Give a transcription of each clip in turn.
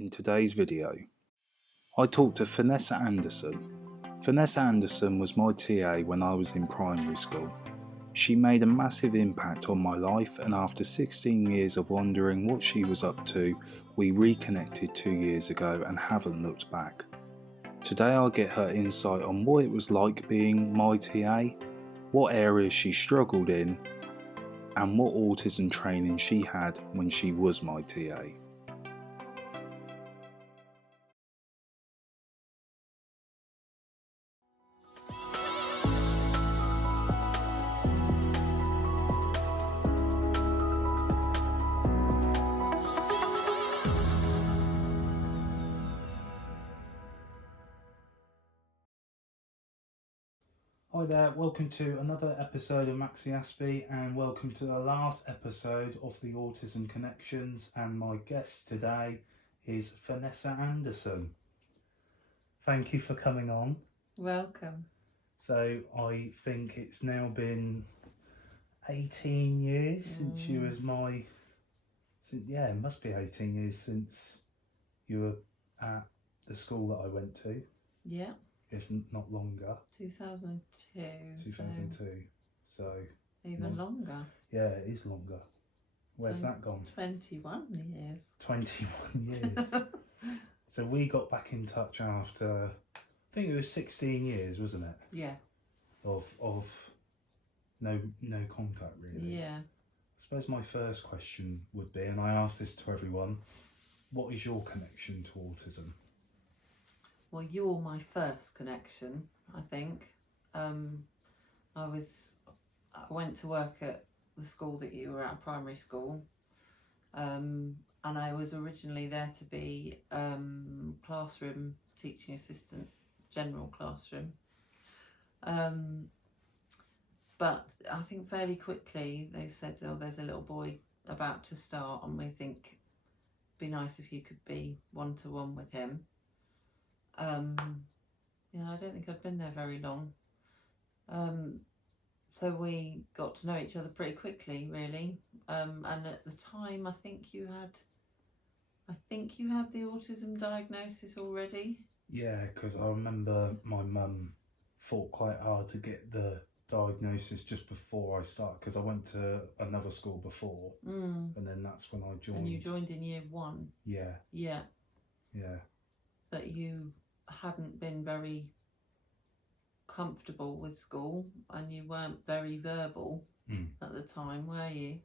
in today's video. I talked to Vanessa Anderson. Vanessa Anderson was my TA when I was in primary school. She made a massive impact on my life, and after 16 years of wondering what she was up to, we reconnected 2 years ago and haven't looked back. Today I'll get her insight on what it was like being my TA, what areas she struggled in, and what autism training she had when she was my TA. Hi there, welcome to another episode of MaxiAspie, and welcome to the last episode of the Autism Connections, and my guest today is Vanessa Anderson. Thank you for coming on. Welcome. So I think it's now been 18 years since you was it must be 18 years since you were at the school that I went to. Yeah. If not longer. 2002. 2002. So even longer. Yeah, it is longer. Where's that gone? 21 years. 21 years. So we got back in touch after, I think it was 16 years, wasn't it? Yeah. Of no contact really. Yeah. I suppose my first question would be, and I ask this to everyone, what is your connection to autism? Well, you're my first connection, I think. I went to work at the school that you were at, primary school, and I was originally there to be classroom teaching assistant, general classroom. But I think fairly quickly they said, oh, there's a little boy about to start, and we think it'd be nice if you could be one-to-one with him. I don't think I'd been there very long. So we got to know each other pretty quickly, really. And at the time, I think you had the autism diagnosis already. Yeah, because I remember my mum fought quite hard to get the diagnosis just before I started, because I went to another school before, and then that's when I joined. And you joined in year 1. Yeah. Yeah. Yeah. That you hadn't been very comfortable with school, and you weren't very verbal at the time, were you?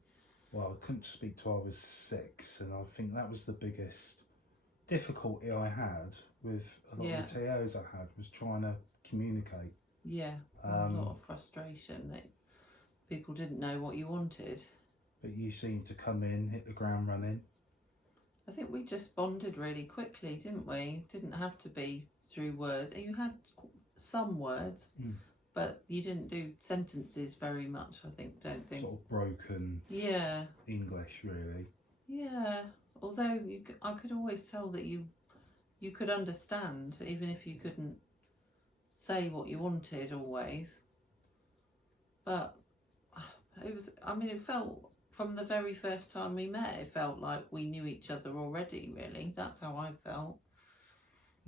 Well, I couldn't speak till I was 6, and I think that was the biggest difficulty I had with a lot of the TAs I had, was trying to communicate. Yeah, a lot of frustration that people didn't know what you wanted. But you seemed to come in, hit the ground running. I think we just bonded really quickly, didn't we? Didn't have to be through words. You had some words, but you didn't do sentences very much, I think, don't think. Sort of broken English, really. Yeah, although I could always tell that you could understand, even if you couldn't say what you wanted always. But it felt, from the very first time we met, it felt like we knew each other already, really. That's how I felt.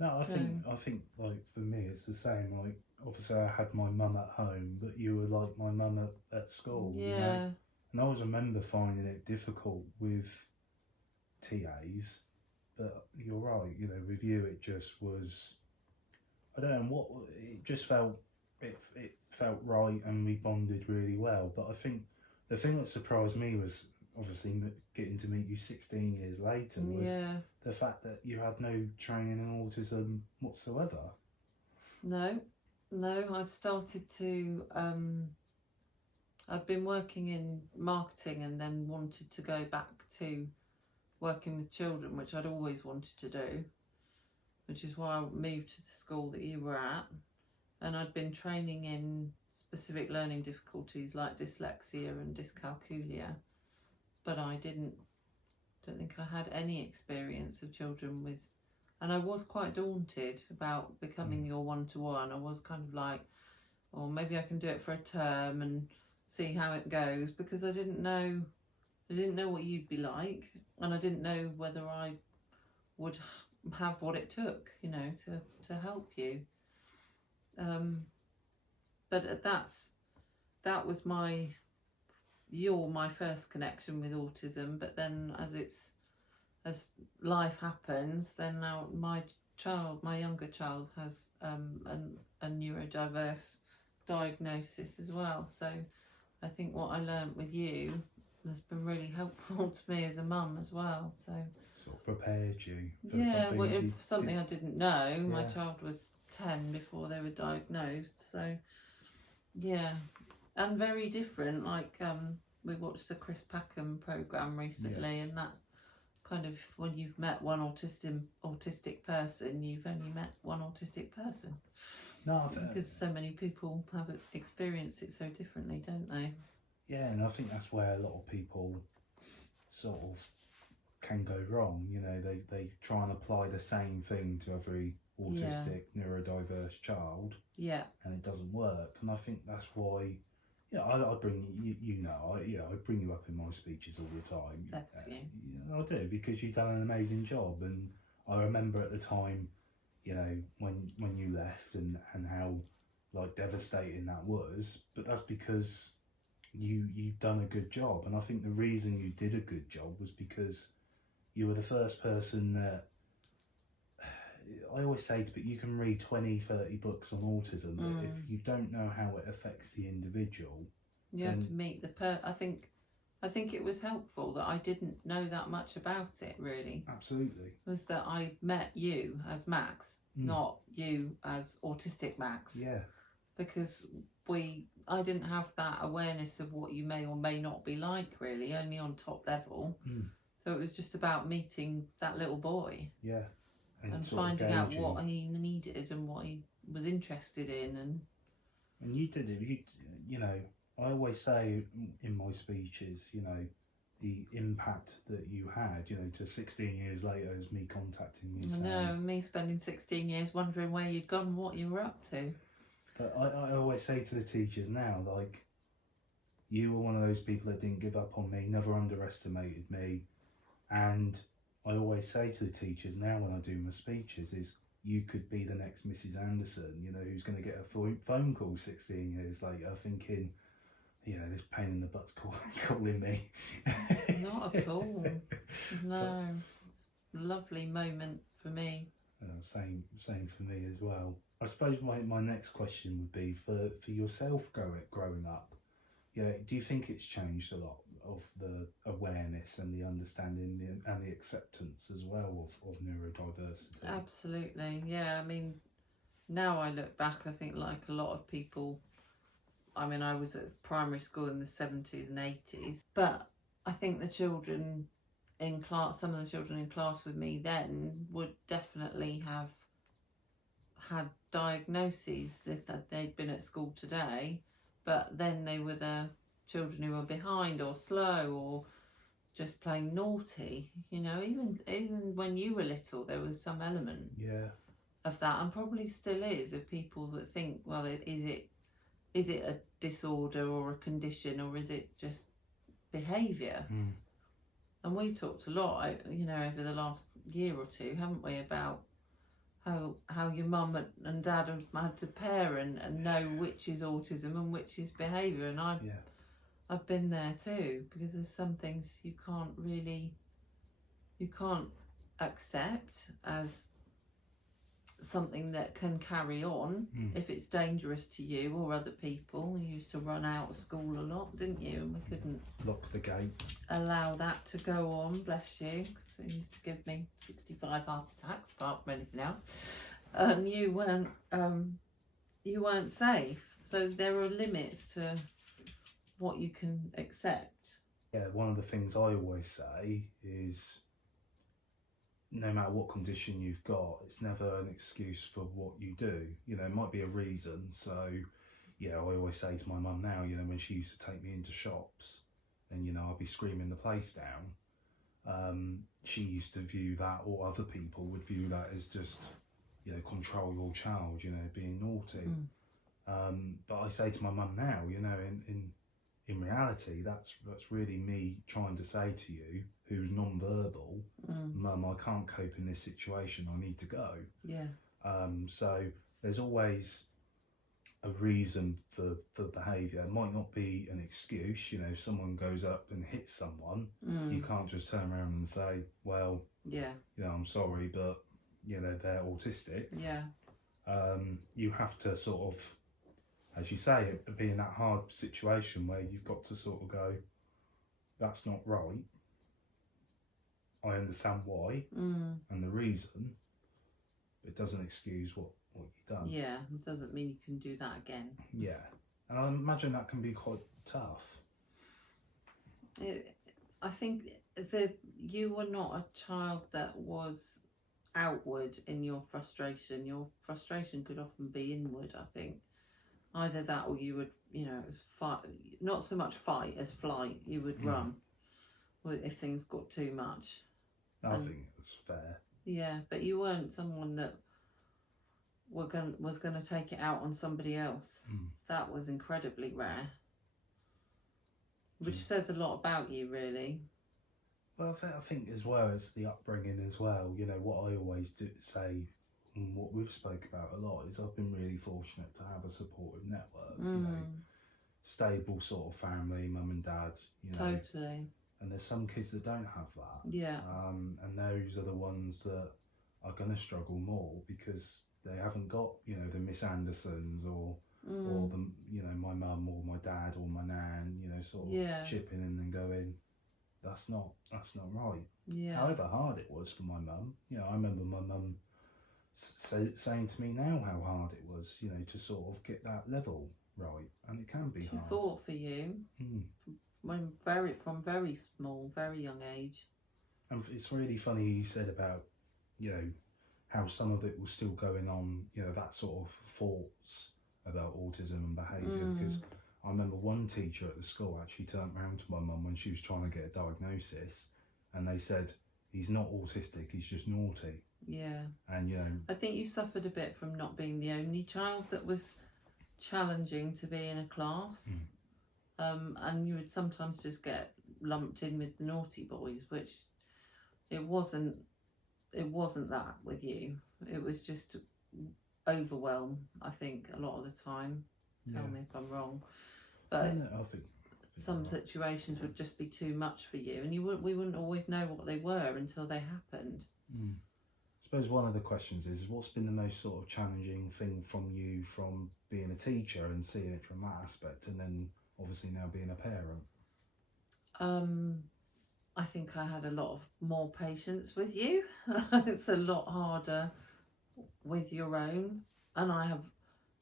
No, I think like for me it's the same. Like obviously I had my mum at home, but you were like my mum at school. Yeah. You know? And I always remember finding it difficult with TAs, but you're right, with you it just was, I don't know what, it just felt, it felt right, and we bonded really well. But I think the thing that surprised me was obviously getting to meet you 16 years later, was the fact that you had no training in autism whatsoever. No, I've started to, I've been working in marketing and then wanted to go back to working with children, which I'd always wanted to do, which is why I moved to the school that you were at. And I'd been training in specific learning difficulties like dyslexia and dyscalculia, but I don't think I had any experience of children with, and I was quite daunted about becoming your one-to-one. I was kind of like, oh, maybe I can do it for a term and see how it goes, because I didn't know what you'd be like, and I didn't know whether I would have what it took, you know, to help you. But that was my first connection with autism. But then as life happens, then now my younger child has a neurodiverse diagnosis as well. So I think what I learnt with you has been really helpful to me as a mum as well. So sort of prepared you for something I didn't know. Yeah. My child was 10 before they were diagnosed. So yeah, and very different. Like we watched the Chris Packham programme recently, and that kind of, when you've met one autistic person, you've only met one autistic person. No, because so many people have experienced it so differently, don't they? Yeah, and I think that's where a lot of people sort of can go wrong. You know, they try and apply the same thing to every autistic, neurodiverse child. Yeah. And it doesn't work. And I think that's why, I bring I bring you up in my speeches all the time. That's you. I do, because you've done an amazing job. And I remember at the time, you know, when you left and how like devastating that was. But that's because you've done a good job. And I think the reason you did a good job was because you were the first person that, I always say to people, you can read 20, 30 books on autism, but if you don't know how it affects the individual, you have to meet the I think it was helpful that I didn't know that much about it, really. Absolutely. Was that I met you as Max, not you as autistic Max. Yeah. Because I didn't have that awareness of what you may or may not be like, really, only on top level. So it was just about meeting that little boy. Yeah. And finding out what he needed and what he was interested in. And you did it. You know, I always say in my speeches, you know, the impact that you had, you know, to 16 years later as me contacting you. No, me spending 16 years wondering where you'd gone, what you were up to. But I always say to the teachers now, like, you were one of those people that didn't give up on me, never underestimated me. And I always say to the teachers now when I do my speeches is, you could be the next Mrs. Anderson, you know, who's going to get a phone call 16 years later thinking, you know, this pain in the butt's calling me. Not at all. No. Lovely moment for me. Same for me as well. I suppose my next question would be for yourself growing up. Yeah, do you think it's changed a lot of the awareness and the understanding and the acceptance as well of neurodiversity? Absolutely, yeah. I mean, now I look back, I think like a lot of people, I mean, I was at primary school in the 70s and 80s, but I think the children in class, some of the children in class with me then would definitely have had diagnoses if they'd been at school today, but then they were the children who were behind or slow or just plain naughty. You know, even when you were little, there was some element of that, and probably still is, of people that think, well, is it a disorder or a condition, or is it just behaviour? And we've talked a lot, you know, over the last year or two, haven't we, about how your mum and dad have had to parent and know which is autism and which is behaviour. And I've been there too, because there's some things you can't accept as something that can carry on if it's dangerous to you or other people. We used to run out of school a lot, didn't you? And we couldn't lock the gate, allow that to go on, bless you, because it used to give me 65 heart attacks apart from anything else. And you weren't safe, so there are limits to what you can accept. Yeah, one of the things I always say is, no matter what condition you've got, it's never an excuse for what you do. You know, it might be a reason. So, yeah, I always say to my mum now, you know, when she used to take me into shops and, you know, I'd be screaming the place down, she used to view that, or other people would view that as just, you know, control your child, you know, being naughty. But I say to my mum now, you know, in reality, that's really me trying to say to you, who's non-verbal, Mum, I can't cope in this situation, I need to go. Yeah. So there's always a reason for behaviour. It might not be an excuse. You know, if someone goes up and hits someone, you can't just turn around and say, well, yeah, you know, I'm sorry, but, you know, they're autistic. Yeah. You have to sort of, as you say, be in that hard situation where you've got to sort of go, that's not right. I understand why and the reason. It doesn't excuse what you've done. Yeah, it doesn't mean you can do that again. Yeah, and I imagine that can be quite tough. I think that you were not a child that was outward in your frustration. Your frustration could often be inward, I think. Either that or you would, you know, it was fight, not so much fight as flight. You would run if things got too much. I think that's fair. Yeah, but you weren't someone that was going to take it out on somebody else. That was incredibly rare, which says a lot about you, really. Well, I think as well as the upbringing as well. You know, what I always do say, and what we've spoke about a lot, is I've been really fortunate to have a supportive network. You know, stable sort of family, mum and dad. You know, totally. And there's some kids that don't have that. Yeah. And those are the ones that are going to struggle more because they haven't got, you know, the Miss Andersons or the, you know, my mum or my dad or my nan, you know, sort of chipping in and going, that's not right. Yeah. However hard it was for my mum, you know, I remember my mum saying to me now how hard it was, you know, to sort of get that level right, and it can be hard. She fought for you from very small, very young age. And it's really funny you said about, you know, how some of it was still going on, you know, that sort of thoughts about autism and behaviour, because I remember one teacher at the school actually turned around to my mum when she was trying to get a diagnosis, and they said, he's not autistic, he's just naughty. Yeah. And, you know, I think you suffered a bit from not being the only child that was challenging to be in a class. And you would sometimes just get lumped in with the naughty boys, which it wasn't that with you. It was just overwhelm, I think, a lot of the time. Tell me if I'm wrong. But I think some situations would just be too much for you, and we wouldn't always know what they were until they happened. I suppose one of the questions is, what's been the most sort of challenging thing from you from being a teacher and seeing it from that aspect, and then obviously now being a parent? I think I had a lot of more patience with you. It's a lot harder with your own, and I have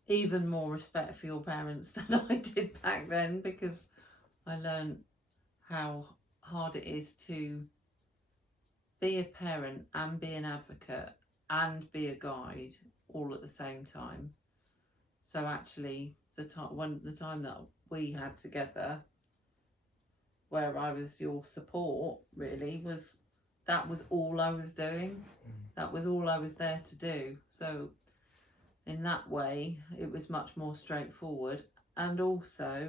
even more respect for your parents than I did back then, because I learned how hard it is to be a parent and be an advocate and be a guide all at the same time. So actually, the time that we had together, where I was your support, really was all I was doing. That was all I was there to do. So in that way, it was much more straightforward. And also,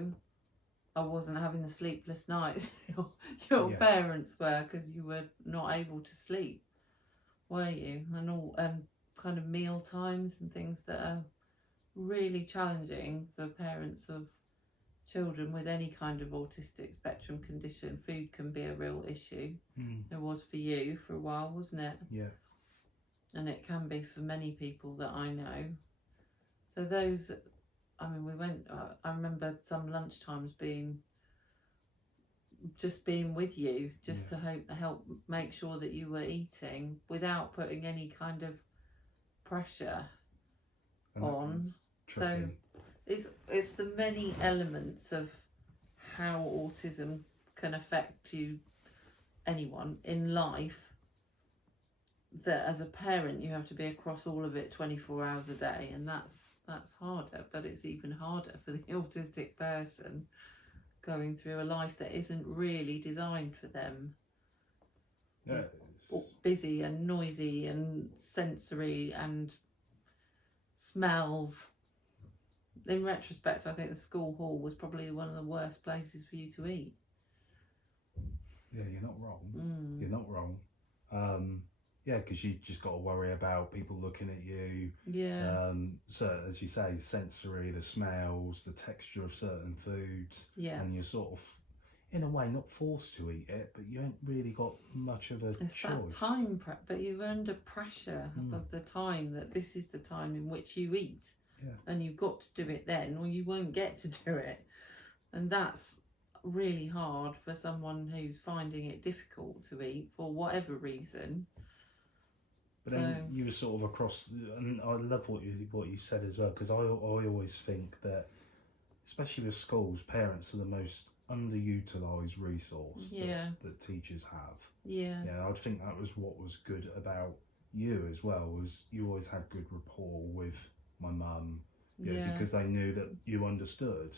I wasn't having the sleepless nights your parents were, because you were not able to sleep, were you? And kind of meal times and things that are really challenging for parents of children with any kind of autistic spectrum condition. Food can be a real issue. It was for you for a while, wasn't it? Yeah. And it can be for many people that I know. So those, I mean, we went, I remember some lunchtimes being with you, just to help make sure that you were eating without putting any kind of pressure on. So it's the many elements of how autism can affect anyone in life, that as a parent you have to be across all of it 24 hours a day, and that's harder. But it's even harder for the autistic person going through a life that isn't really designed for them. It's busy and noisy and sensory and smells. In retrospect, I think the school hall was probably one of the worst places for you to eat. Yeah, you're not wrong. You're not wrong. Yeah, because you just got to worry about people looking at you. Yeah. So as you say, sensory, the smells, the texture of certain foods. Yeah. And you're sort of, in a way, not forced to eat it, but you ain't really got much of a It's choice. that time but you're under pressure of the time that this is the time in which you eat. Yeah. And you've got to do it then, or you won't get to do it. And that's really hard for someone who's finding it difficult to eat for whatever reason. But then you were sort of across, and I love what you said as well, because I always think that, especially with schools, parents are the most underutilised resource that teachers have. Yeah. Yeah, I'd think that was what was good about you as well, was you always had good rapport with my mum, because they knew that you understood.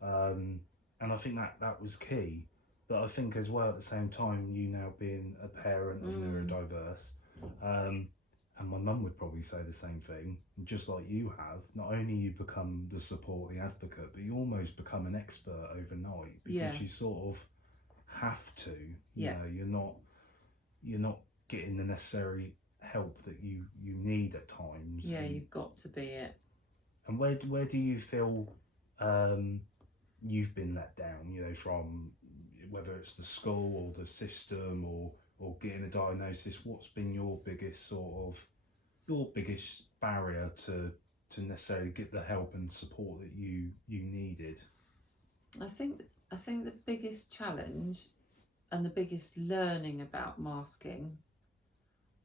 And I think that was key. But I think as well, at the same time, you now being a parent of neurodiverse, and my mum would probably say the same thing, just like you have, not only you become the support, the advocate, but you almost become an expert overnight, because you sort of have to. You know, you're not getting the necessary help that you need at times. Yeah, you've got to be it. And where do you feel you've been let down, you know, from whether it's the school or the system or getting a diagnosis? What's been your biggest barrier to necessarily get the help and support that you needed? I think the biggest challenge and the biggest learning about masking,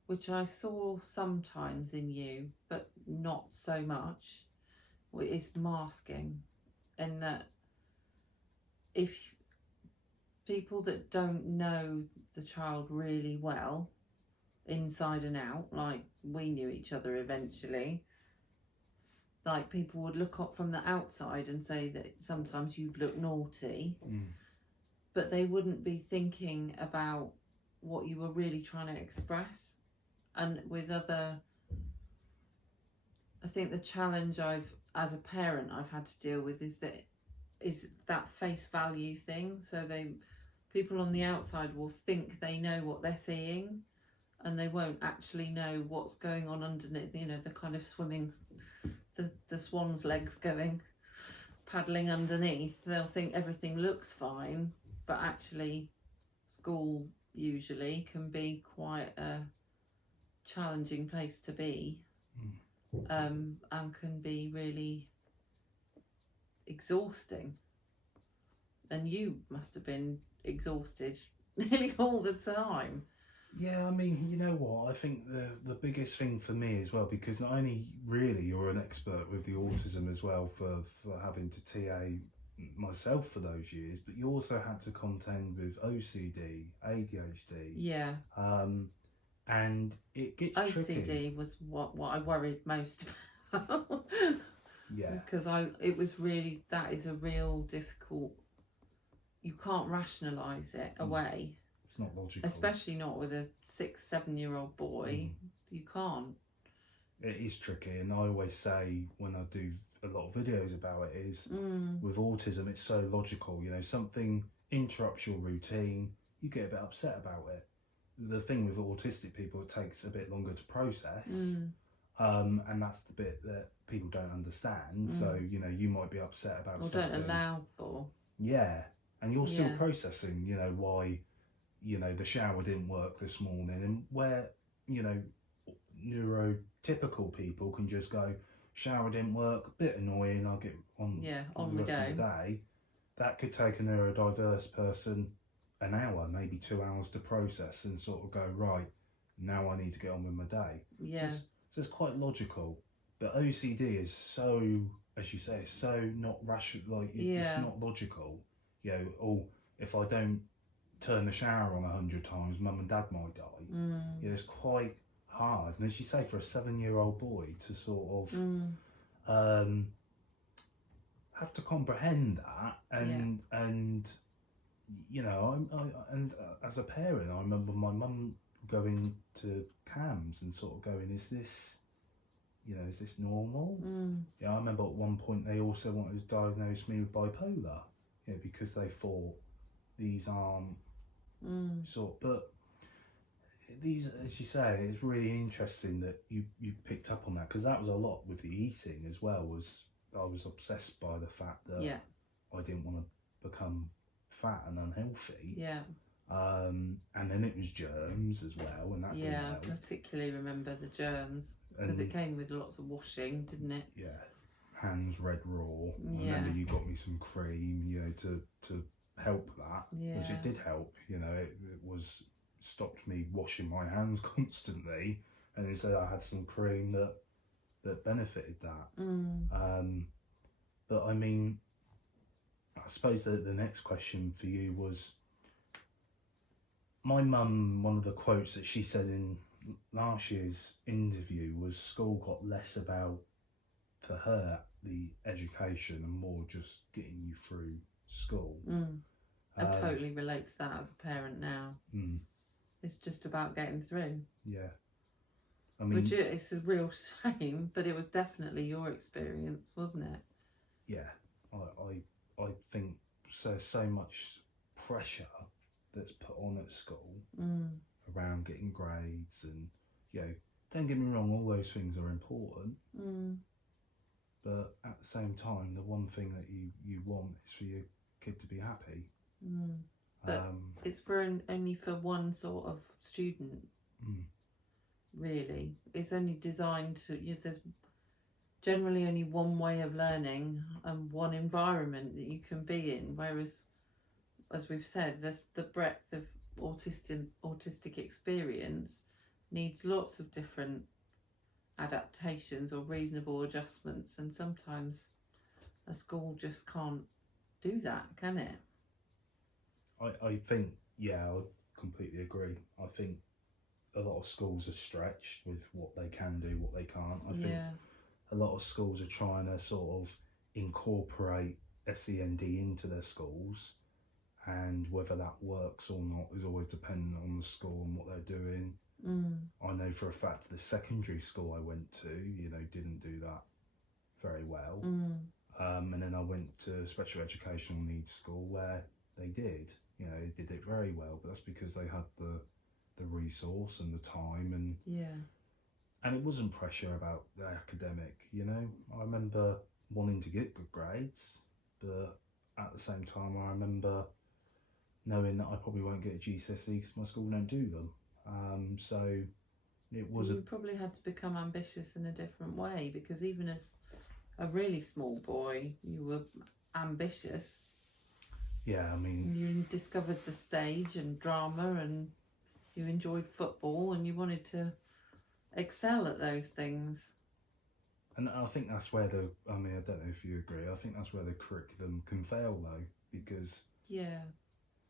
which I saw sometimes in you but not so much, is masking. And that if people that don't know the child really well, inside and out, like we knew each other eventually, like people would look up from the outside and say that sometimes you look naughty, but they wouldn't be thinking about what you were really trying to express. And with other, I think the challenge as a parent I've had to deal with is that face value thing. So people on the outside will think they know what they're seeing, and they won't actually know what's going on underneath, you know, the kind of swimming, the swan's legs going, paddling underneath. They'll think everything looks fine, but actually school usually can be quite a challenging place to be, and can be really exhausting. And you must have been exhausted nearly all the time. Yeah, I mean, you know what, I think the biggest thing for me as well, because not only really you're an expert with the autism as well for having to TA myself for those years, but you also had to contend with OCD, ADHD. Yeah. And it gets tricky. OCD was what I worried most about. Yeah. Because that is a real difficult, you can't rationalise it away. It's not logical. Especially not with a 6-7-year-old boy. You can't. It is tricky, and I always say when I do a lot of videos about it is with autism it's so logical, you know, something interrupts your routine, you get a bit upset about it. The thing with autistic people, it takes a bit longer to process, and that's the bit that people don't understand. So, you know, you might be upset about something. Or don't allow for. Yeah, and you're still processing, you know, why, you know, the shower didn't work this morning, and where, you know, neurotypical people can just go, shower didn't work, a bit annoying, I'll get on the rest of the day. That could take a neurodiverse person an hour, maybe 2 hours to process and sort of go, right, now I need to get on with my day. Yeah. So it's quite logical. But OCD is so, as you say, it's so not rational, like it's not logical. You know, or if I don't turn the shower on 100 times, mum and dad might die. Yeah, it's quite hard. And as you say, for a 7-year-old boy to sort of have to comprehend that, and you know, and as a parent, I remember my mum going to CAMS and sort of going, is this normal? Yeah, I remember at one point they also wanted to diagnose me with bipolar, because they thought these aren't But these, as you say, it's really interesting that you picked up on that, because that was a lot with the eating as well. Was I was obsessed by the fact that I didn't want to become fat and unhealthy. Yeah. And then it was germs as well, and that didn't help. I particularly remember the germs, because it came with lots of washing, didn't it? Yeah, hands red raw. I remember you got me some cream, you know, to help that, which it did help. You know, it was stopped me washing my hands constantly, and instead I had some cream that benefited that. But I mean, I suppose that the next question for you was, my mum, one of the quotes that she said in last year's interview was, school got less about, for her, the education and more just getting you through school. I totally relate to that as a parent now. It's just about getting through. Yeah. I mean, which it's a real shame, but it was definitely your experience, wasn't it? Yeah. I think so much pressure that's put on at school around getting grades, and, you know, don't get me wrong, all those things are important, but at the same time, the one thing that you want is for your kid to be happy. But it's only for one sort of student, really. It's only designed to, there's generally only one way of learning and one environment that you can be in, whereas, as we've said, the breadth of autistic experience needs lots of different adaptations or reasonable adjustments, and sometimes a school just can't do that, can it? I think, yeah, I completely agree. I think a lot of schools are stretched with what they can do, what they can't. I think a lot of schools are trying to sort of incorporate SEND into their schools, and whether that works or not is always dependent on the school and what they're doing. I know for a fact the secondary school I went to, you know, didn't do that very well. And then I went to special educational needs school where they did. You know, they did it very well, but that's because they had the resource and the time, and it wasn't pressure about the academic. You know, I remember wanting to get good grades, but at the same time, I remember knowing that I probably won't get a GCSE because my school don't do them. So it was. You probably had to become ambitious in a different way, because even as a really small boy, you were ambitious. Yeah, I mean, you discovered the stage and drama, and you enjoyed football, and you wanted to excel at those things. And I think that's where I don't know if you agree, I think that's where the curriculum can fail though, because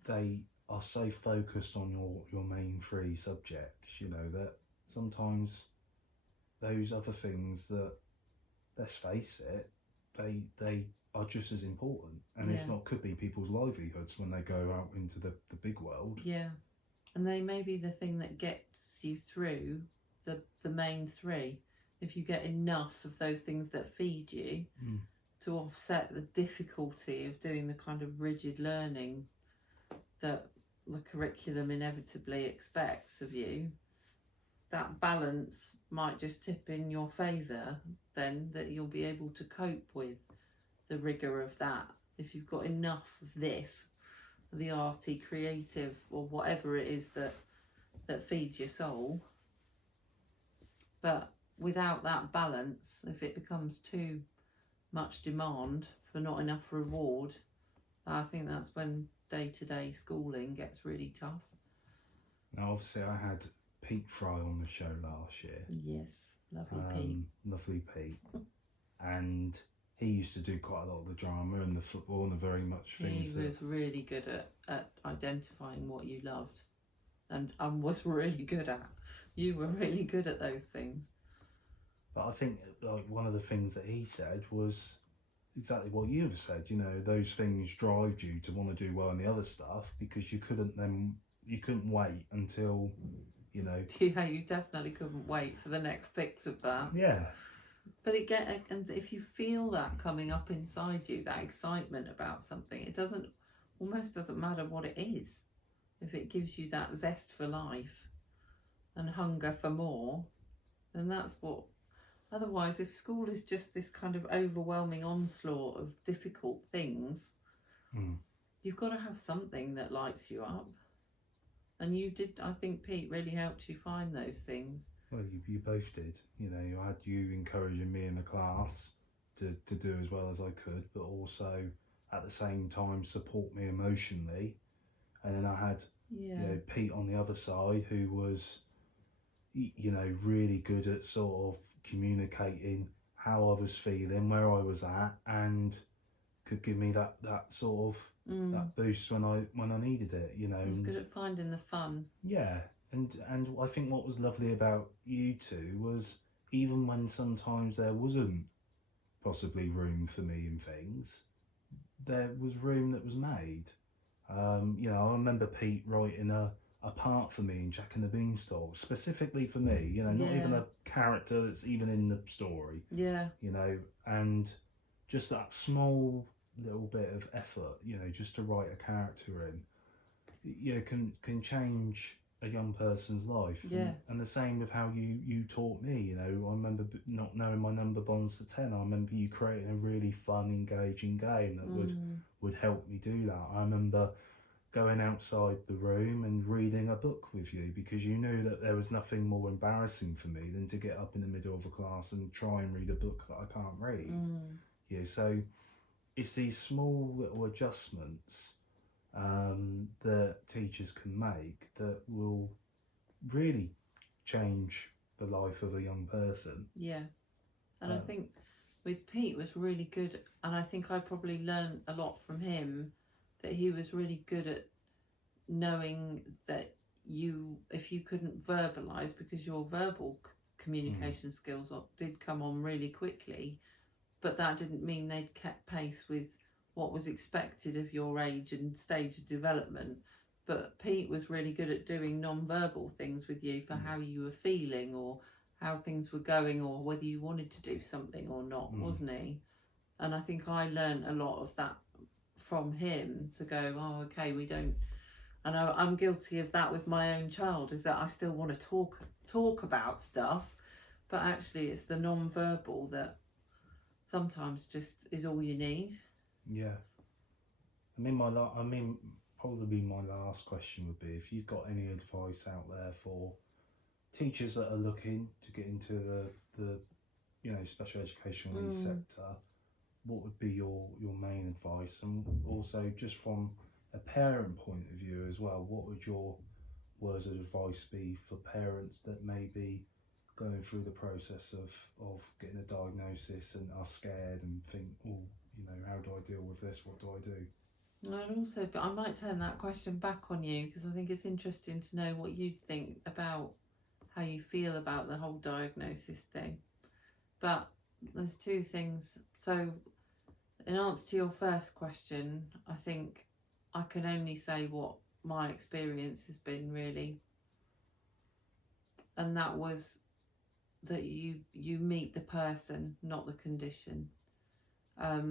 they are so focused on your main three subjects, you know, that sometimes those other things that, let's face it, they are just as important, and if not, could be people's livelihoods when they go out into the big world. Yeah, and they may be the thing that gets you through the main three. If you get enough of those things that feed you to offset the difficulty of doing the kind of rigid learning that the curriculum inevitably expects of you, that balance might just tip in your favour, then, that you'll be able to cope with the rigour of that. If you've got enough of this, the arty, creative, or whatever it is that feeds your soul. But without that balance, if it becomes too much demand for not enough reward, I think that's when day-to-day schooling gets really tough. Now, obviously, I had Pete Fry on the show last year. Yes, lovely Pete. Lovely Pete. And he used to do quite a lot of the drama and the football and the very much things. He was really good at identifying what you loved, and was really good at. You were really good at those things. But I think, like, one of the things that he said was exactly what you've said. You know, those things drive you to want to do well in the other stuff, because you couldn't wait until, you know. Yeah, you definitely couldn't wait for the next fix of that. Yeah. But and if you feel that coming up inside you, that excitement about something, it almost doesn't matter what it is. if it gives you that zest for life and hunger for more, then that's what. Otherwise, if school is just this kind of overwhelming onslaught of difficult things, you've got to have something that lights you up. And you did. I think Pete really helped you find those things. Well, you both did. You know, you had you encouraging me in the class to do as well as I could, but also at the same time support me emotionally. And then I had you know, Pete on the other side, who was, you know, really good at sort of communicating how I was feeling, where I was at, and could give me that sort of that boost when I needed it. You know, he's good at finding the fun. Yeah, and I think what was lovely about you two was, even when sometimes there wasn't possibly room for me in things, there was room that was made. You know, I remember Pete writing a part for me in Jack and the Beanstalk, specifically for me, you know, not even a character that's even in the story. Yeah. You know, and just that small little bit of effort, you know, just to write a character in, you know, can change a young person's life. Yeah. And the same with how you taught me, you know. I remember not knowing my number bonds to 10. I remember you creating a really fun, engaging game that would help me do that. I remember going outside the room and reading a book with you, because you knew that there was nothing more embarrassing for me than to get up in the middle of a class and try and read a book that I can't read. Yeah, so it's these small little adjustments that teachers can make that will really change the life of a young person. Yeah, and I think with Pete was really good, and I think I probably learned a lot from him, that he was really good at knowing that if you couldn't verbalise, because your verbal communication skills did come on really quickly, but that didn't mean they'd kept pace with what was expected of your age and stage of development. But Pete was really good at doing non-verbal things with you for how you were feeling, or how things were going, or whether you wanted to do something or not, wasn't he? And I think I learned a lot of that from him, to go, oh, okay, we don't. And I'm guilty of that with my own child, is that I still want to talk about stuff, but actually it's the non-verbal that sometimes just is all you need. Yeah. Probably my last question would be, if you've got any advice out there for teachers that are looking to get into the you know, special educational needs sector, what would be your main advice? And also, just from a parent point of view as well, what would your words of advice be for parents that may be going through the process of getting a diagnosis and are scared and think, oh, you know, how do I deal with this? What do I do? And also, but I might turn that question back on you, because I think it's interesting to know what you think about how you feel about the whole diagnosis thing. But there's two things. So in answer to your first question, I think I can only say what my experience has been, really. And that was that you meet the person, not the condition. I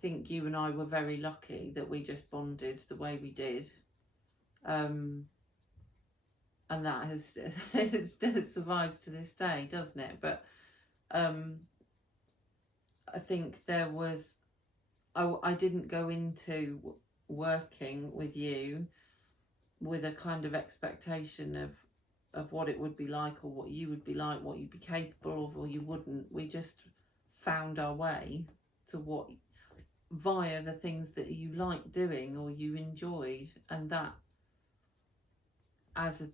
think you and I were very lucky that we just bonded the way we did. And that has it still survives to this day, doesn't it? But I think there was, I didn't go into working with you with a kind of expectation of what it would be like, or what you would be like, what you'd be capable of, or you wouldn't. We just found our way to what, via the things that you liked doing or you enjoyed, and that as a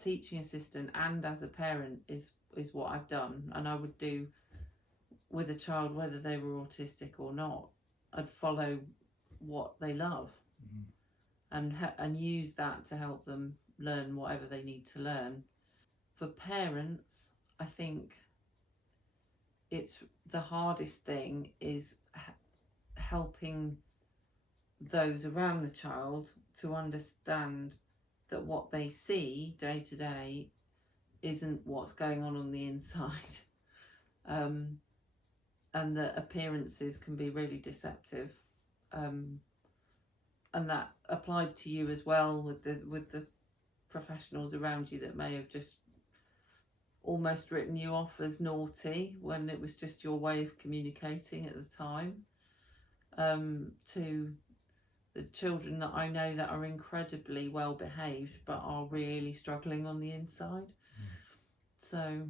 teaching assistant and as a parent is what I've done, and I would do with a child whether they were autistic or not. I'd follow what they love and use that to help them learn whatever they need to learn. For parents, I think it's the hardest thing is helping those around the child to understand that what they see day to day isn't what's going on the inside. And that appearances can be really deceptive. that applied to you as well, with the professionals around you that may have just almost written you off as naughty when it was just your way of communicating at the time, to the children that I know that are incredibly well behaved but are really struggling on the inside. So,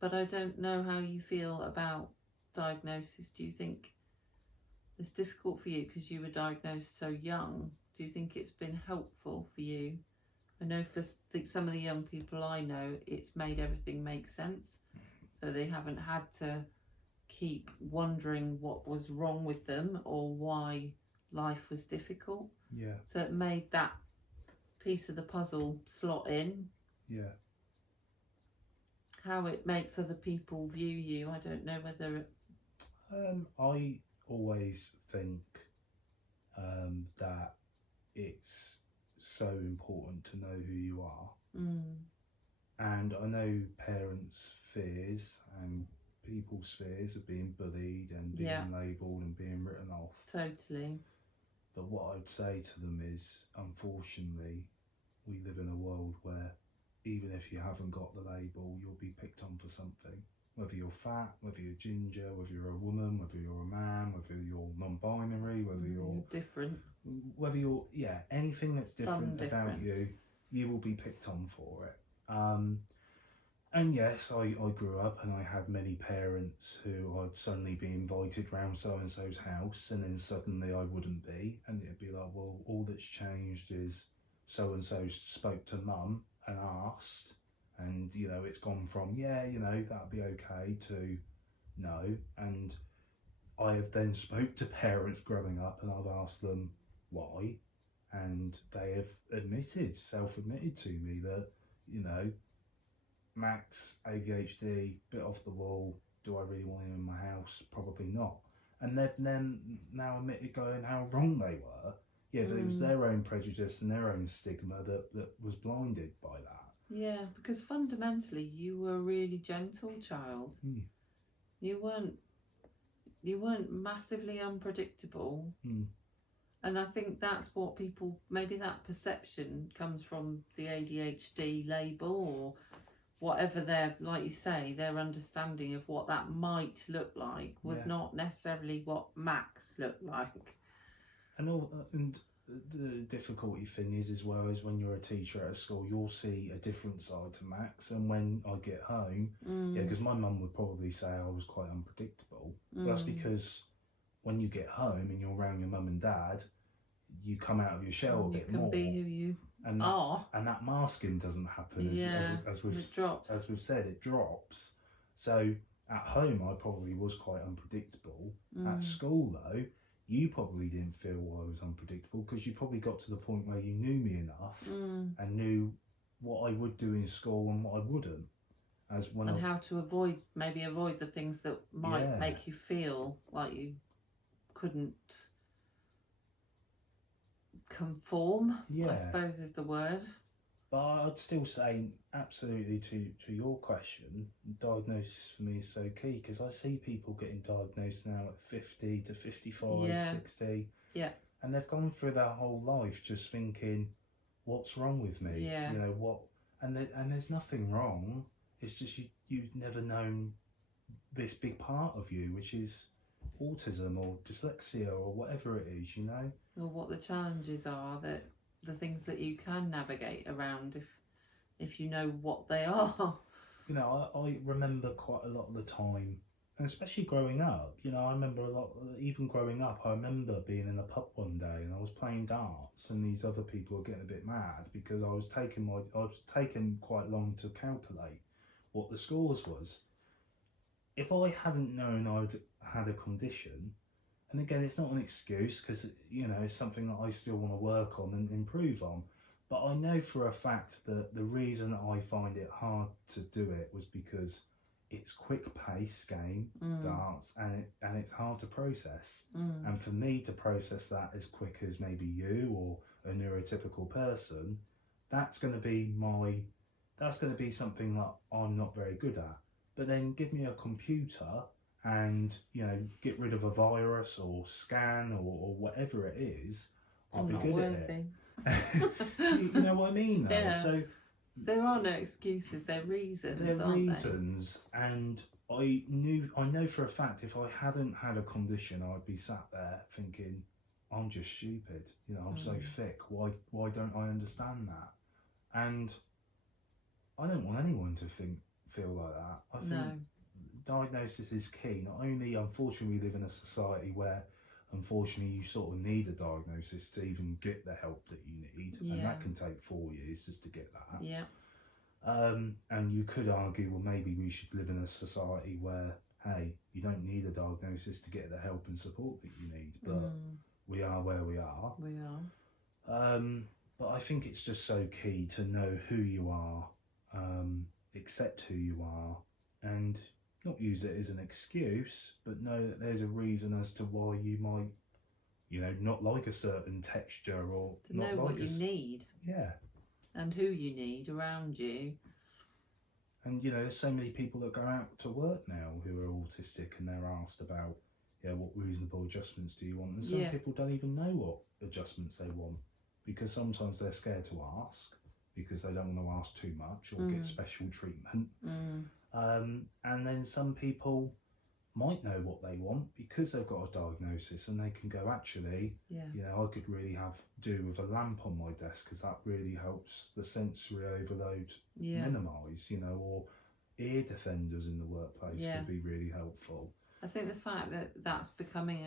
but I don't know how you feel about diagnosis. Do you think it's difficult for you because you were diagnosed so young? Do you think it's been helpful for you? I know for some of the young people I know, it's made everything make sense. So they haven't had to keep wondering what was wrong with them or why life was difficult. Yeah. So it made that piece of the puzzle slot in. Yeah. How it makes other people view you, I don't know whether it... I always think that it's so important to know who you are. And I know parents' fears and people's fears of being bullied and being labelled and being written off. Totally. But what I'd say to them is, unfortunately, we live in a world where even if you haven't got the label, you'll be picked on for something. Whether you're fat, whether you're ginger, whether you're a woman, whether you're a man, whether you're non-binary, whether you're different, whether you're anything that's different about you, you will be picked on for it. And yes, I grew up and I had many parents who I'd suddenly be invited round so-and-so's house and then suddenly I wouldn't be, and it'd be like, well, all that's changed is so-and-so spoke to mum and asked, and it's gone from that'd be okay to no. And I have then spoke to parents growing up and I've asked them why, and they have self-admitted to me that Max, ADHD, bit off the wall, do I really want him in my house? Probably not. And they've then now admitted going how wrong they were. Yeah, but it was their own prejudice and their own stigma that was blinded by that. Yeah, because fundamentally you were a really gentle child. You weren't massively unpredictable. And I think that's what people, maybe that perception comes from the ADHD label or whatever their, like you say, their understanding of what that might look like was not necessarily what Max looked like. And the difficulty thing is as well is when you're a teacher at a school, you'll see a different side to Max. And when I get home, because my mum would probably say I was quite unpredictable. But that's because when you get home and you're around your mum and dad, you come out of your shell a bit more. You can be who you are. And that masking doesn't happen as we've said, it drops. So at home I probably was quite unpredictable. At school though, you probably didn't feel I was unpredictable because you probably got to the point where you knew me enough and knew what I would do in school and what I wouldn't. How to avoid the things that might make you feel like you couldn't conform, I suppose is the word. But I'd still say absolutely to your question, diagnosis for me is so key because I see people getting diagnosed now at 50 to 55, 60. Yeah. And they've gone through their whole life just thinking, what's wrong with me? Yeah. And there's nothing wrong. It's just you've never known this big part of you, which is autism or dyslexia or whatever it is, Or what the challenges are, that the things that you can navigate around if you know what they are. I remember quite a lot of the time, and especially growing up, I remember a lot, even growing up, I remember being in a pub one day and I was playing darts and these other people were getting a bit mad because I was taking quite long to calculate what the scores was. If I hadn't known I'd had a condition, and again, it's not an excuse because, it's something that I still want to work on and improve on. But I know for a fact that the reason I find it hard to do it was because it's quick pace game, darts, and it's hard to process. And for me to process that as quick as maybe you or a neurotypical person, that's going to be something that I'm not very good at. But then give me a computer and get rid of a virus or scan or whatever it is, I'm be not good worthy. at it. You know what I mean, though? Yeah. So there are no excuses. They're reasons. they're aren't reasons, and I know for a fact if I hadn't had a condition, I'd be sat there thinking, I'm just stupid. You know, I'm so thick. Why don't I understand that? And I don't want anyone to feel like that. I think diagnosis is key. Not only, unfortunately, we live in a society where, unfortunately, you sort of need a diagnosis to even get the help that you need, and that can take 4 years just to get that. Yeah. And you could argue, well, maybe we should live in a society where, hey, you don't need a diagnosis to get the help and support that you need, but we are where we are. We are. But I think it's just so key to know who you are, accept who you are, and not use it as an excuse, but know that there's a reason as to why you might, you know, not like a certain texture or to not know like what you need. Yeah. And who you need around you. And, you know, there's so many people that go out to work now who are autistic and they're asked about, what reasonable adjustments do you want? And some people don't even know what adjustments they want, because sometimes they're scared to ask because they don't want to ask too much or get special treatment. And then some people might know what they want because they've got a diagnosis, and they can go, actually, you know, I could really do with a lamp on my desk because that really helps the sensory overload minimise, you know, or ear defenders in the workplace could be really helpful. I think the fact that that's becoming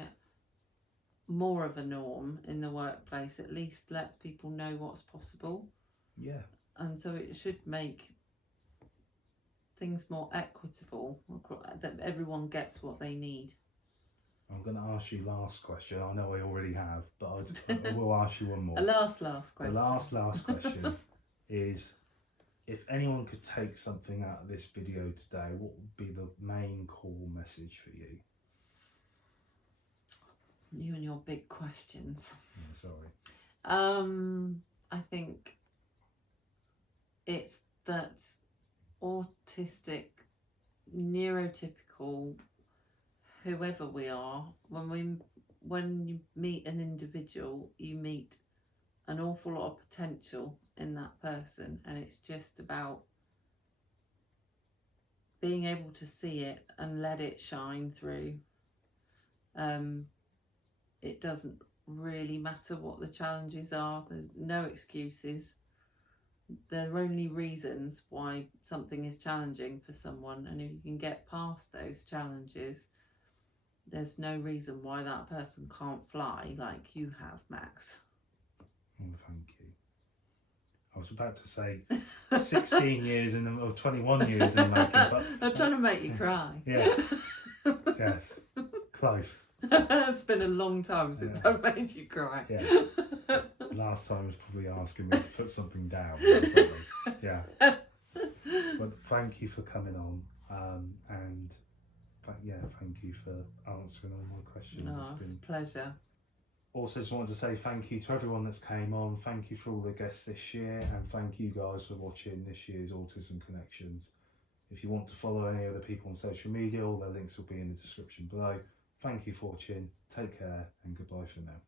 more of a norm in the workplace at least lets people know what's possible. Yeah. And so it should make things more equitable, that everyone gets what they need. I'm going to ask you last question. I know I already have, but I will ask you one more. A last question. The last question is, if anyone could take something out of this video today, what would be the main core message for you? You and your big questions. Yeah, sorry. I think it's that autistic, neurotypical, whoever we are, when you meet an individual, you meet an awful lot of potential in that person, and it's just about being able to see it and let it shine through. It doesn't really matter what the challenges are. There's no excuses. There are only reasons why something is challenging for someone, and if you can get past those challenges, there's no reason why that person can't fly like you have, Max. Oh, thank you. I was about to say 16 years or 21 years in the making, but I'm trying to make you cry. Yes. Yes. Close. It's been a long time since I've made you cry. Yes. Last time was probably asking me to put something down. Yeah. But thank you for coming on, and thank you for answering all my questions. No, it's a pleasure. Also, just wanted to say thank you to everyone that's came on. Thank you for all the guests this year, and thank you guys for watching this year's Autism Connections. If you want to follow any other people on social media, all their links will be in the description below. Thank you for watching. Take care, and goodbye for now.